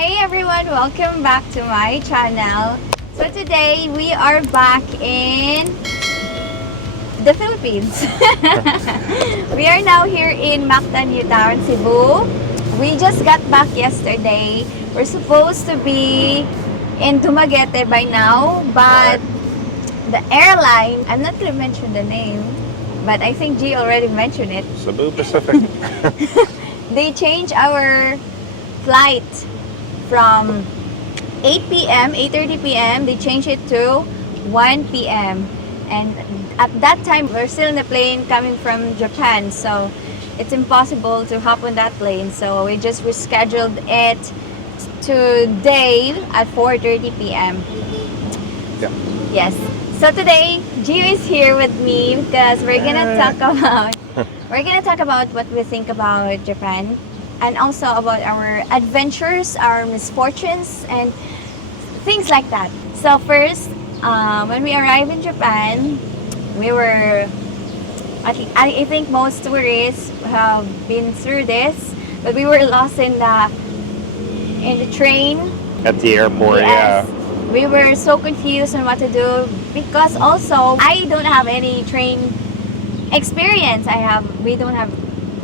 Hey everyone, welcome back to my channel. So today we are back in the Philippines. We are now here in Mactan, Town, Cebu. We just got back yesterday. We're supposed to be in Dumaguete by now, but the airline, I'm not going to mention the name, but I think G already mentioned it. Cebu Pacific. They changed our flight from 8 p.m., 8:30 p.m. They changed it to 1 p.m. And at that time, we're still in the plane coming from Japan, so it's impossible to hop on that plane. So we just rescheduled it today at 4:30 p.m. Yeah. Yes. So today, Gio is here with me because we're gonna talk about what we think about Japan, and also about our adventures, our misfortunes, and things like that. So first, when we arrived in Japan, we were, I think most tourists have been through this, but we were lost in the train. At the airport, Yes. yeah. We were so confused on what to do because also I don't have any train experience. We don't have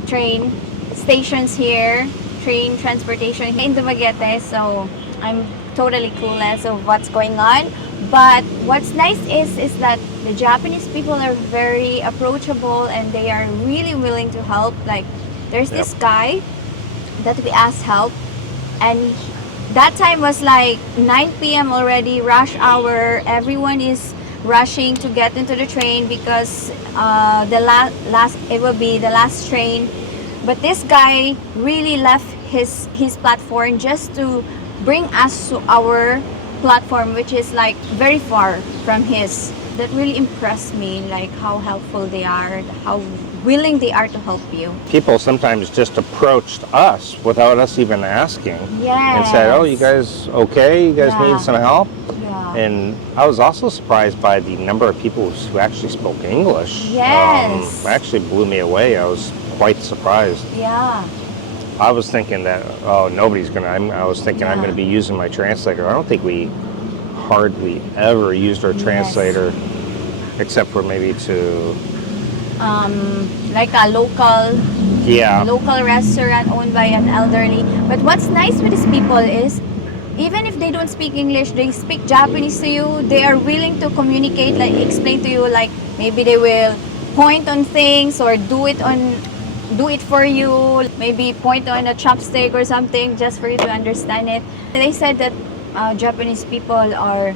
train stations here, train transportation in Dumaguete, so I'm totally clueless of what's going on. But what's nice is that the Japanese people are very approachable and they are really willing to help. Like there's this guy that we asked help, and that time was like 9 p.m. already, rush hour. Everyone is rushing to get into the train because it will be the last train. But this guy really left his platform just to bring us to our platform, which is like very far from his. That really impressed me, like how helpful they are, how willing they are to help you. People sometimes just approached us without us even asking. Yes. And said, oh, you guys okay? You guys Yeah. need some help? Yeah. And I was also surprised by the number of people who actually spoke English. Yes. Actually blew me away. I was quite surprised. Yeah. I was thinking that, oh, nobody's going to, I was thinking I'm Yeah. going to be using my translator. I don't think we hardly ever used our translator except for maybe to like a local yeah restaurant owned by an elderly. But what's nice with these people is even if they don't speak English, they speak Japanese to you. They are willing to communicate, like explain to you, like maybe they will point on things or do it for you, maybe point on a chopstick or something just for you to understand it. They said that Japanese people are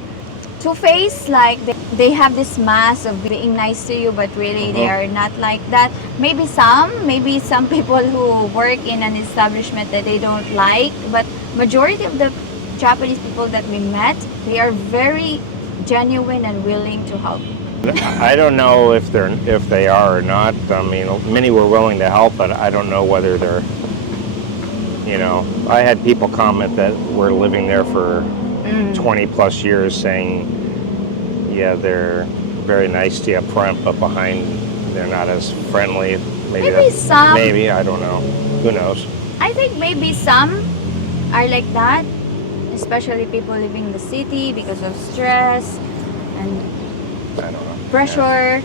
two-faced, like they have this mask of being nice to you, but really they are not like that. Maybe some people who work in an establishment that they don't like, but majority of the Japanese people that we met, they are very genuine and willing to help. I don't know if they are or not. I mean, many were willing to help, but I don't know whether they're, I had people comment that were living there for 20 plus years saying, yeah, they're very nice to you up front, but behind they're not as friendly. Maybe, I don't know. Who knows? I think maybe some are like that, especially people living in the city because of stress and I don't know. pressure.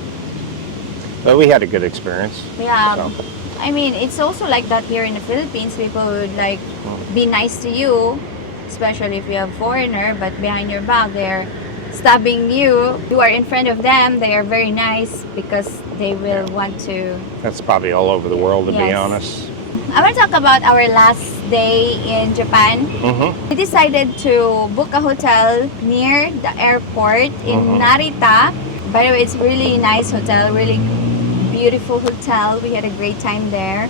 But we had a good experience. Yeah. So. I mean, it's also like that here in the Philippines. People would like be nice to you, especially if you have foreigner, but behind your back they're stabbing you. You are in front of them, they are very nice because they will want to. That's probably all over the world, to be Yes. honest. I want to talk about our last day in Japan. We decided to book a hotel near the airport in Narita. By the way, it's really nice hotel, really beautiful hotel. We had a great time there.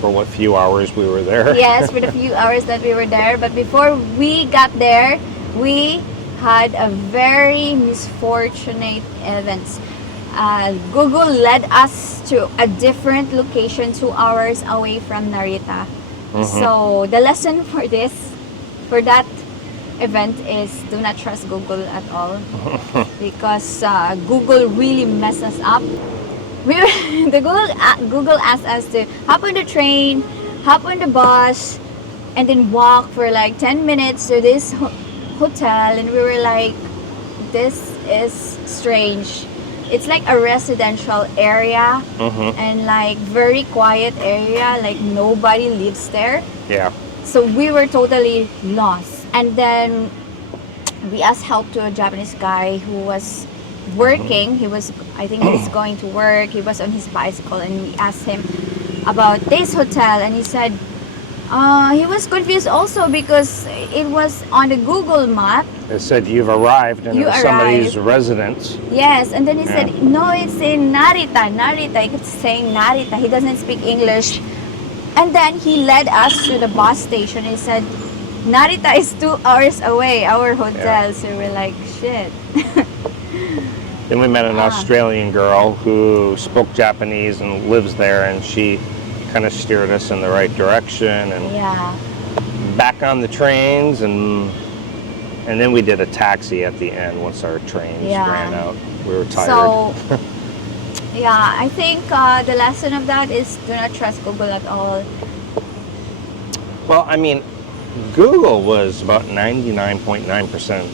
For what few hours we were there. Yes, for the few hours that we were there. But before we got there, we had a very misfortunate events. Google led us to a different location 2 hours away from Narita. So the lesson for that event is do not trust Google at all because Google really messed us up. Google asked us to hop on the train, hop on the bus, and then walk for like 10 minutes to this hotel, and we were like, this is strange. It's like a residential area, and like very quiet area, like nobody lives there. Yeah. So we were totally lost. And then we asked help to a Japanese guy who was working. He was, I think he was going to work. He was on his bicycle, and we asked him about this hotel, and he said he was confused also because it was on the Google map. It said you've arrived and You it was somebody's residence. Yes, and then he said, no, it's in Narita. He kept saying Narita. He doesn't speak English. And then he led us to the bus station. He said, Narita is 2 hours away, our hotel. So we're like, shit. Then we met an Australian girl who spoke Japanese and lives there, and she kind of steered us in the right direction. And back on the trains, and then we did a taxi at the end once our trains ran out. We were tired. So, I think the lesson of that is do not trust Google at all. Well, I mean, Google was about 99.9%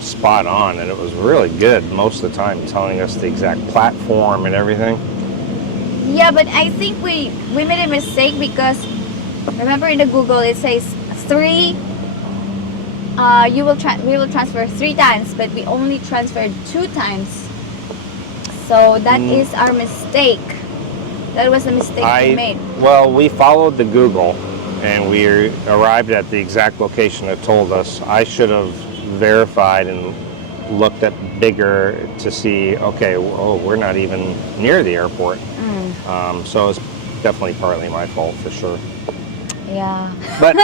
spot on, and it was really good most of the time, telling us the exact platform and everything. Yeah, but I think we made a mistake because remember in the Google it says 3. We will transfer 3 times, but we only transferred 2 times. So that is our mistake. That was the mistake we made. Well, we followed the Google, and we arrived at the exact location it told us. I should have verified and looked at bigger to see, okay, we're not even near the airport. So it's definitely partly my fault for sure. Yeah. But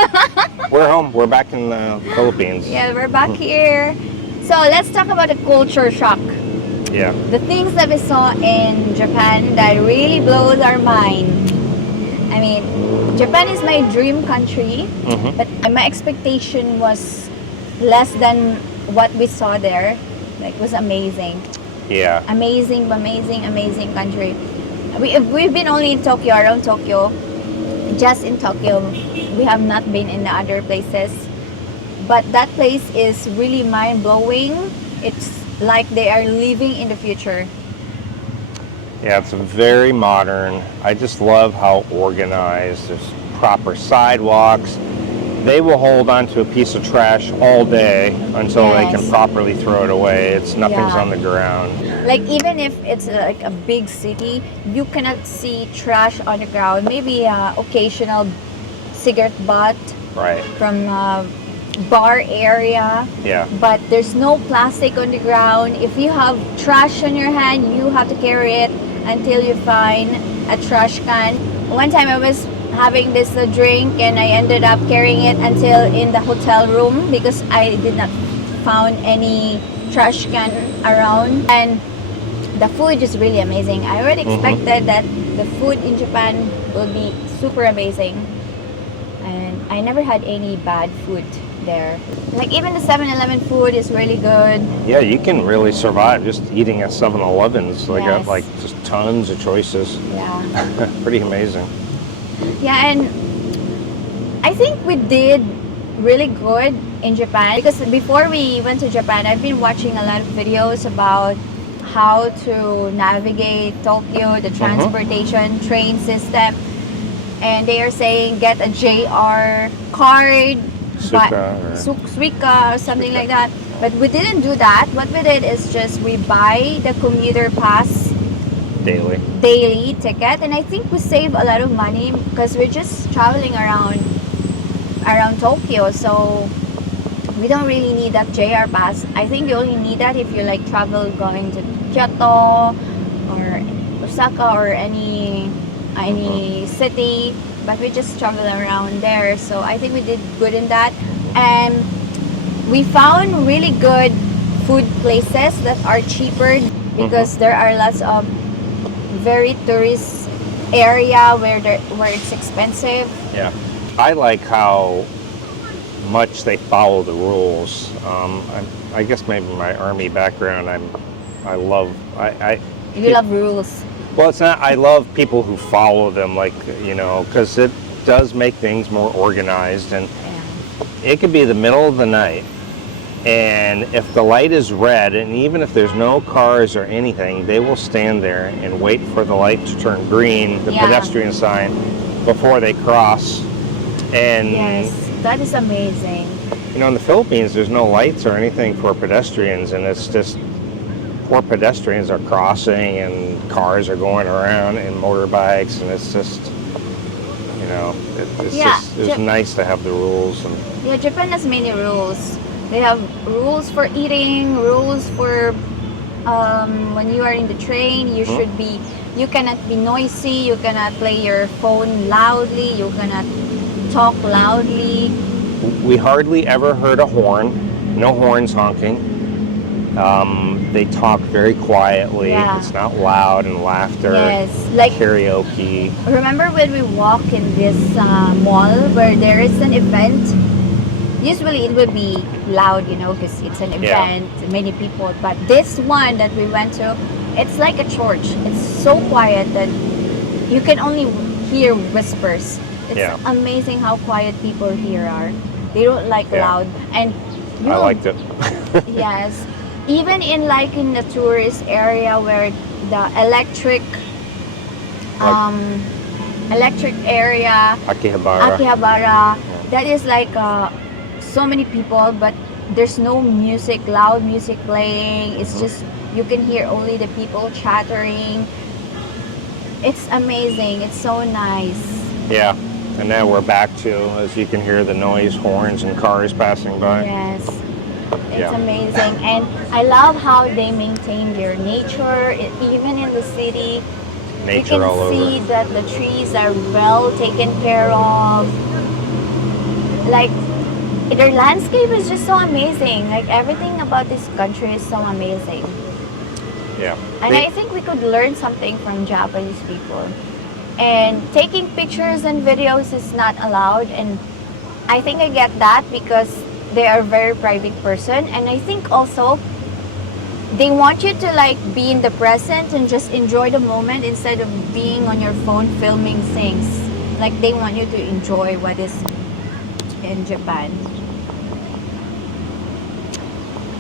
we're home. We're back in the Philippines. Yeah, we're back here. So let's talk about the culture shock. Yeah. The things that we saw in Japan that really blows our mind. I mean, Japan is my dream country, but my expectation was less than what we saw there. Like, it was amazing. Yeah. Amazing country. We've been only in Tokyo, around Tokyo. Just in Tokyo. We have not been in the other places. But that place is really mind-blowing. It's like they are living in the future. Yeah, it's very modern. I just love how organized. There's proper sidewalks. They will hold onto a piece of trash all day until they can properly throw it away. Nothing's on the ground. Like, even if it's like a big city, you cannot see trash on the ground. Maybe occasional cigarette butt from bar area. Yeah. But there's no plastic on the ground. If you have trash on your hand, you have to carry it until you find a trash can. One time I was having this drink, and I ended up carrying it until in the hotel room because I did not found any trash can around. And the food is really amazing. I already expected that the food in Japan will be super amazing, and I never had any bad food there. Like, even the 7-Eleven food is really good. Yeah, you can really survive just eating at 7-Elevens. They got like just tons of choices. Yeah. Pretty amazing. Yeah, and I think we did really good in Japan because before we went to Japan, I've been watching a lot of videos about how to navigate Tokyo, the transportation train system, and they are saying get a JR card, Suica or something like that. But we didn't do that. What we did is just we buy the commuter pass daily ticket, and I think we save a lot of money because we're just traveling around Tokyo, so we don't really need that JR pass. I think you only need that if you like travel going to Kyoto or Osaka or any city, but we just travel around there. So I think we did good in that, and we found really good food places that are cheaper because there are lots of very tourist area where it's expensive. Yeah, I like how much they follow the rules. I guess maybe my army background, I love rules. Well, it's not. I love people who follow them, like, because does make things more organized, and Yeah. it could be the middle of the night, and if the light is red, and even if there's no cars or anything, they will stand there and wait for the light to turn green, the Yeah. pedestrian sign, before they cross. And Yes, that is amazing. in the Philippines, there's no lights or anything for pedestrians, and it's just poor pedestrians are crossing, and cars are going around, and motorbikes, and it's just, it's nice to have the rules. And Yeah, Japan has many rules. They have rules for eating, rules for when you are in the train, you cannot be noisy, you cannot play your phone loudly, you cannot talk loudly. we hardly ever heard a horn, no horns honking. They talk very quietly. Yeah. It's not loud and laughter. Yes, like Karaoke. remember when we walk in this mall where there is an event? Usually it would be loud, because it's an event, many people. But this one that we went to, it's like a church. It's so quiet that you can only hear whispers. It's amazing how quiet people here are. They don't like loud. And I liked it. yes, even in the tourist area where the electric area, Akihabara, that is so many people, but there's no music, loud music playing. It's just you can hear only the people chattering. It's amazing. It's so nice. Yeah, and now we're back to, as you can hear, the noise, horns, and cars passing by. Yes. It's amazing. And I love how they maintain their nature, even in the city. Nature all over. You can see that the trees are well taken care of. Their landscape is just so amazing. Everything about this country is so amazing. Yeah. And I think we could learn something from Japanese people. And taking pictures and videos is not allowed. And I think I get that because they are a very private person. And I think also they want you to be in the present and just enjoy the moment instead of being on your phone filming things. They want you to enjoy what is in Japan.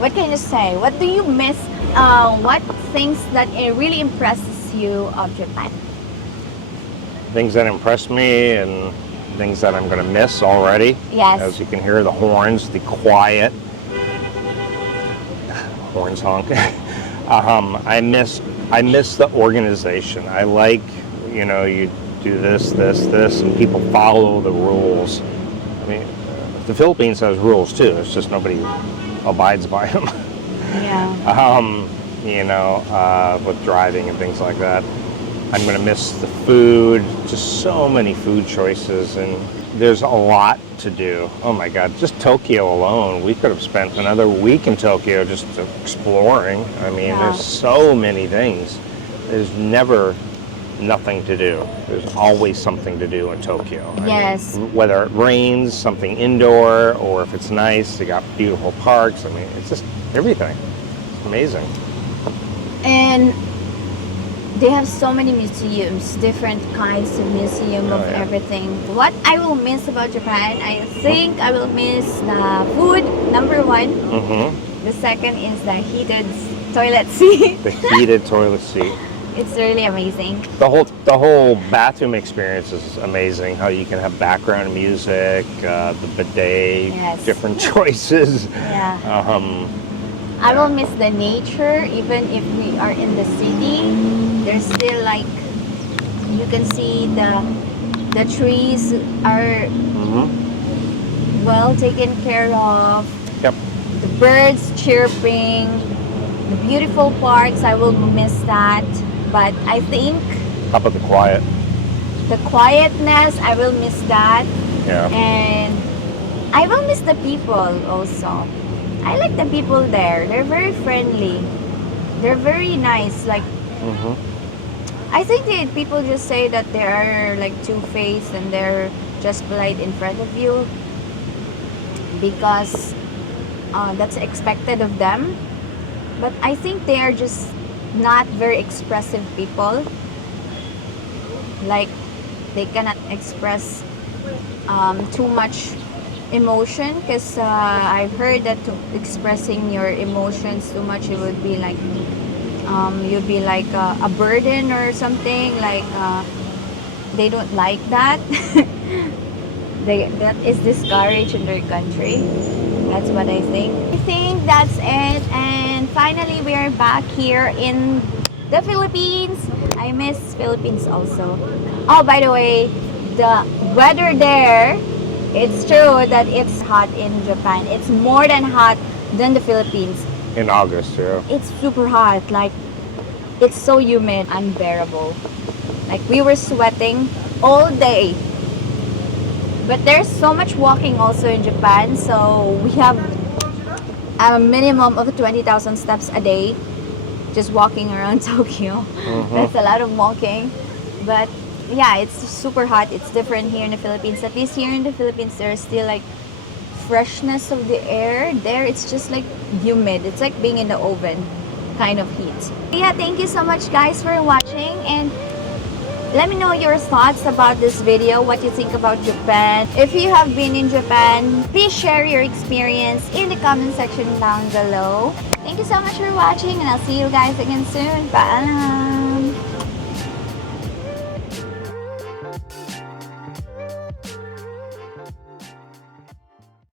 What can you say? What do you miss? What things that really impresses you of Japan? Things that impress me and things that I'm going to miss already. Yes. As you can hear, the horns, the quiet horns honk. I miss the organization. I like, you do this, and people follow the rules. I mean, the Philippines has rules too. It's just nobody abides by them. Yeah. With driving and things like that. I'm going to miss the food, just so many food choices, and there's a lot to do. Oh my God, just Tokyo alone, we could have spent another week in Tokyo just exploring. I mean, there's so many things. There's never nothing to do. There's always something to do in Tokyo. Yes. I mean, whether it rains, something indoor, or if it's nice, they got beautiful parks. I mean, it's just everything. It's amazing. And they have so many museums, different kinds of museum of everything. What I will miss about Japan, I think I will miss the food, number one. Mm-hmm. The second is the heated toilet seat. The heated toilet seat. It's really amazing. The whole bathroom experience is amazing. How you can have background music, the bidet, different choices. Yeah. I will miss the nature, even if we are in the city. There's still you can see the trees are well taken care of. Yep. The birds chirping, the beautiful parks. I will miss that. But I think how about the quiet? The quietness, I will miss that. Yeah. And I will miss the people also. I like the people there. They're very friendly. They're very nice. I think that people just say that they are two-faced and they're just polite in front of you because that's expected of them. But I think they are just not very expressive people. They cannot express too much emotion, because I've heard that expressing your emotions too much, it would be like you'd be like a burden or something, like they don't like that. That is discouraged in their country. That's what I think. I think that's it. And finally, we are back here in the Philippines. I miss Philippines also. Oh, by the way, the weather there, it's true that it's hot in Japan. It's more than hot than the Philippines. In August, yeah. It's super hot. Like, it's so humid, unbearable. Like, we were sweating all day. But there's so much walking also in Japan, so we have a minimum of 20,000 steps a day just walking around Tokyo. That's a lot of walking. But yeah, it's super hot. It's different here in the Philippines. At least here in the Philippines, there's still like freshness of the air. There, it's just like humid. It's like being in the oven kind of heat. Yeah, thank you so much guys for watching, and let me know your thoughts about this video, what you think about Japan. If you have been in Japan, please share your experience in the comment section down below. Thank you so much for watching, and I'll see you guys again soon. Bye!